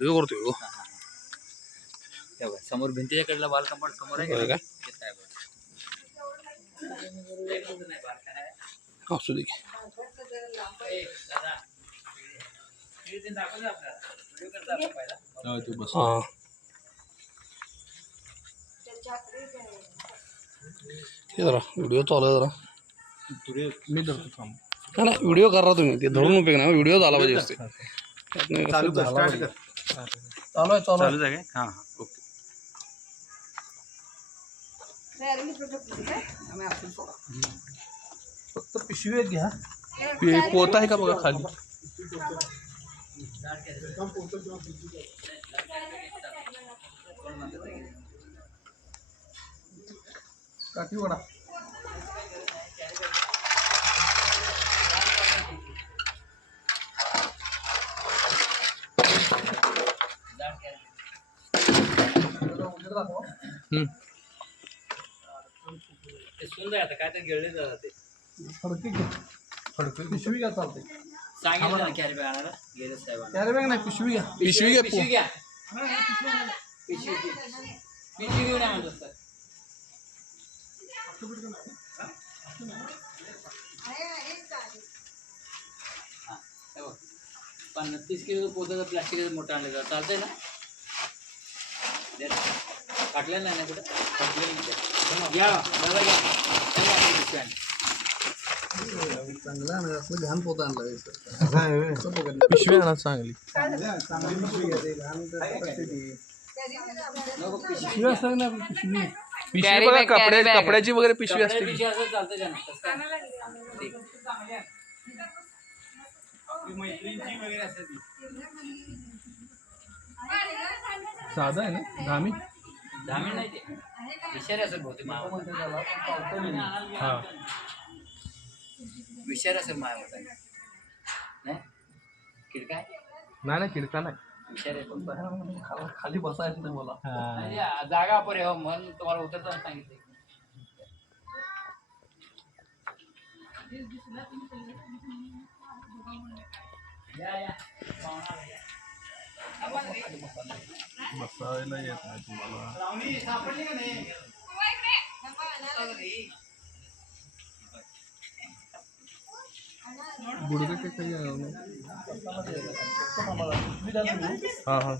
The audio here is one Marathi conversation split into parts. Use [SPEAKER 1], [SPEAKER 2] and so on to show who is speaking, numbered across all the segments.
[SPEAKER 1] व्हिडिओ करतोय हो.
[SPEAKER 2] हे बघ, समोर भिंतीच्या कडला बाल कंपाऊंड समोर आहे का?
[SPEAKER 1] असू दे.
[SPEAKER 2] हे करता.
[SPEAKER 1] हा हे जरा व्हिडिओ चालू आहे जरा
[SPEAKER 3] मी धरतो थांब
[SPEAKER 1] नाही व्हिडिओ करा तुम्ही ते धरून उपयोग नाही व्हिडिओ झाला पाहिजे असते
[SPEAKER 3] चालू कर. कर.
[SPEAKER 1] चालू आहे चालू
[SPEAKER 3] चालूच आहे काय? हाँ हाँ ओके। फक्त पिशवी एक घ्या पि- पोत आहे का बघा खाली? काठी वडा
[SPEAKER 2] आता काय तर गिळले जातात ते.
[SPEAKER 3] फडके घ्या फडके पिशवी घ्या चालते
[SPEAKER 2] सांगितलं ना. कॅरी बॅग आणायला? गेले साहेबांना.
[SPEAKER 3] कॅरी बॅग नाही पिशवी घ्या.
[SPEAKER 1] पिशवी घ्या
[SPEAKER 2] पिशवी घ्या. पिशवी पिशवी घेऊन. या सर. पन्नास तीस किलो पोतं प्लास्टिक मोठं आणलं चालतंय ना. टाकलेलं नाही ना कुठं? टाकलेलं नाही. घ्या दादा घ्या.
[SPEAKER 1] चांगला आहे असलं घाण पोत आणलं
[SPEAKER 3] पिशवी आणा चांगली.
[SPEAKER 2] नको पिशवी
[SPEAKER 3] पिशवी असते ना आपली पिशवी पिशवी बघा कपड्या कपड्याची वगैरे पिशवी असते.
[SPEAKER 2] पिशवी असेल चालतं त्यांना तसं काय नाही. ठीक.
[SPEAKER 3] साधा आहे ना? धामी?
[SPEAKER 2] धामी नाही ते. विषारी असेल बहुतेक
[SPEAKER 3] हा.
[SPEAKER 2] विषारी असेल माया होता नाही? किडका
[SPEAKER 3] नाही नाही किडका नाही.
[SPEAKER 2] विषारी असेल. बरं.
[SPEAKER 1] खाली बसायचं नाही मला.
[SPEAKER 2] म्हणजे जागा पर हो मन तुम्हाला उतरताना सांगितलं या या पाहुणा आला, या.
[SPEAKER 3] बसायला येत नाही तुम्हाला
[SPEAKER 2] लावणी सापडली का नाही
[SPEAKER 3] गुडघे ते काही हा हा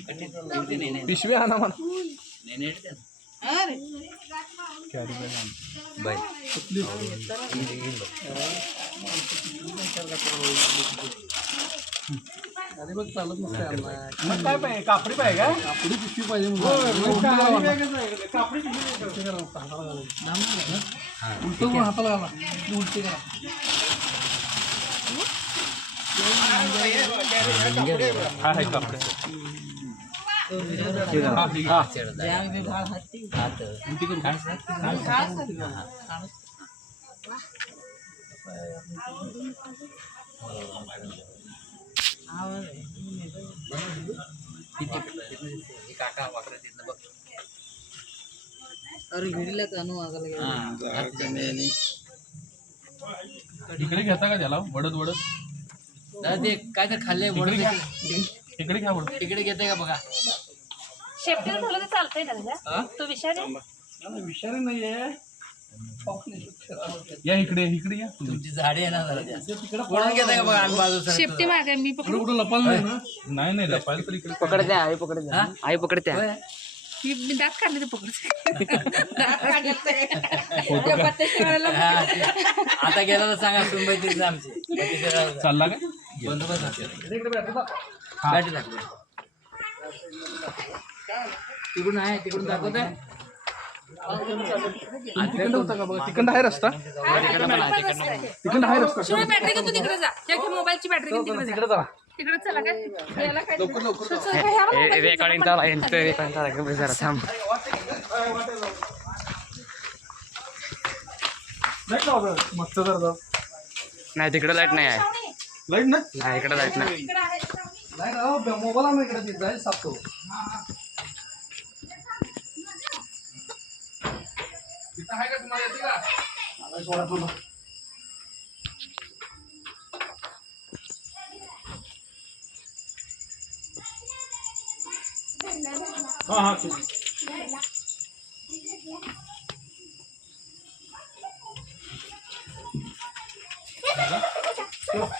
[SPEAKER 2] इथे नाही नाही
[SPEAKER 3] पिशवी आणा मला
[SPEAKER 2] नाही नाही इथे.
[SPEAKER 3] कॅरी बॅग आण
[SPEAKER 2] बाय
[SPEAKER 1] बघ चालत नसते आणला
[SPEAKER 3] मग काय पाहिजे? कापडी पाहिजे का?
[SPEAKER 1] कापडी पिशवी पाहिजे उलट हाताला घाला. उलटे करा.
[SPEAKER 3] हा आहे. कापडे हा.
[SPEAKER 2] काका बघ
[SPEAKER 1] अरे घडीला कानू
[SPEAKER 2] हा,
[SPEAKER 3] घेता का त्याला? वडत वडत
[SPEAKER 2] दादा ते काय तर खाल्ले
[SPEAKER 3] इकडे घ्या. इकडे घ्या वडत
[SPEAKER 2] तिकडे घेते का बघा?
[SPEAKER 4] ठेवलं तर चालतंय ना तो विषारी
[SPEAKER 1] विषारी नाहीये.
[SPEAKER 3] या इकडे इकडे या
[SPEAKER 2] तुमची झाडे आहे ना जरा त्या. कोणाला घेताय का बघा आम्ही बाजू सरकतो.
[SPEAKER 4] शेपटी मागे मी पकड?
[SPEAKER 1] कुठं लपाल नाही ना?
[SPEAKER 3] नाही नाही लपायला तर इकडे.
[SPEAKER 5] पकडते आई पकडते
[SPEAKER 2] हा?
[SPEAKER 5] आई पकडते
[SPEAKER 2] होय.
[SPEAKER 4] मी मी दात काढले तर पकडते
[SPEAKER 2] हा, आता गेला तर सांगा सुनबाई तिथे आमची.
[SPEAKER 3] चालला काय
[SPEAKER 2] बंदोबस्त असेल बॅटरी टाकली तिकडून आहे तिकडून दाखवत आहे
[SPEAKER 3] तिकडं होता का बघा? तिकडं आहे रस्ता? तिकडं आहे रस्ता
[SPEAKER 4] शिवाय बॅटरी घेऊन तू तिकडे जा. या घे मोबाईलची बॅटरी घेऊन तिकडे जा.
[SPEAKER 3] तिकडे चला
[SPEAKER 4] तिकडे चला काय? याला काय सुचलं का? ह्या मोबाईलची
[SPEAKER 5] रेकॉर्डिंग चालू आहे रेकॉर्डिंग चालू आहे जरा थांब.
[SPEAKER 3] नाही का होतं? मस्त जरा जाऊ.
[SPEAKER 5] नाही तिकडे लाइट नाही आहे.
[SPEAKER 3] लाइट ना
[SPEAKER 5] नाही? इकडे लाइट नाही.
[SPEAKER 4] इकडे आहे.
[SPEAKER 1] नाही मोबाईल आणा इकडे सापतो
[SPEAKER 3] तिथं आहे का तुम्हाला येते का?
[SPEAKER 1] सोडा तुला.
[SPEAKER 4] हा हा ठीक. आहे.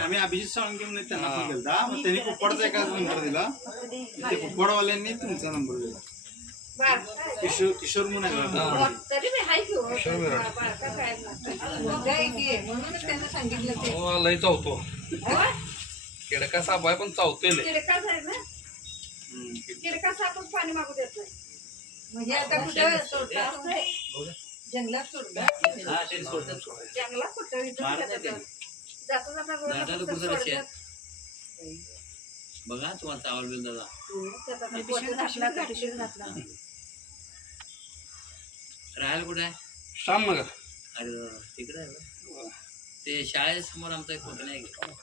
[SPEAKER 6] आम्ही अभिजित साळुंके म्हणून त्यांना फोन केला मग त्यांनी कुप्पाडचा एका नंबर दिला. ते कुप्पाडवाल्यांनी तुमचा नंबर दिला. किशोर किशोर म्हणून आहे
[SPEAKER 5] की हो.
[SPEAKER 3] हो लय चावतो. किडका साप आहे पण चावतोय लय.
[SPEAKER 5] किडका सापच पाणी मागू देत नाही. म्हणजे आता कुठं सोडता जंगलात
[SPEAKER 2] हा सोडतात
[SPEAKER 5] जंगलात कुठं जाता. जाता
[SPEAKER 2] दादा
[SPEAKER 5] कुठं.
[SPEAKER 2] बघा तुम्हाला चावल बिल दादा
[SPEAKER 5] घातला का पिशवीत घातला
[SPEAKER 2] राहायला कुठे आहे
[SPEAKER 3] श्याम नगर
[SPEAKER 2] अरे तिकडे आहे. ते शाळेसमोर आमचा एक नाही का?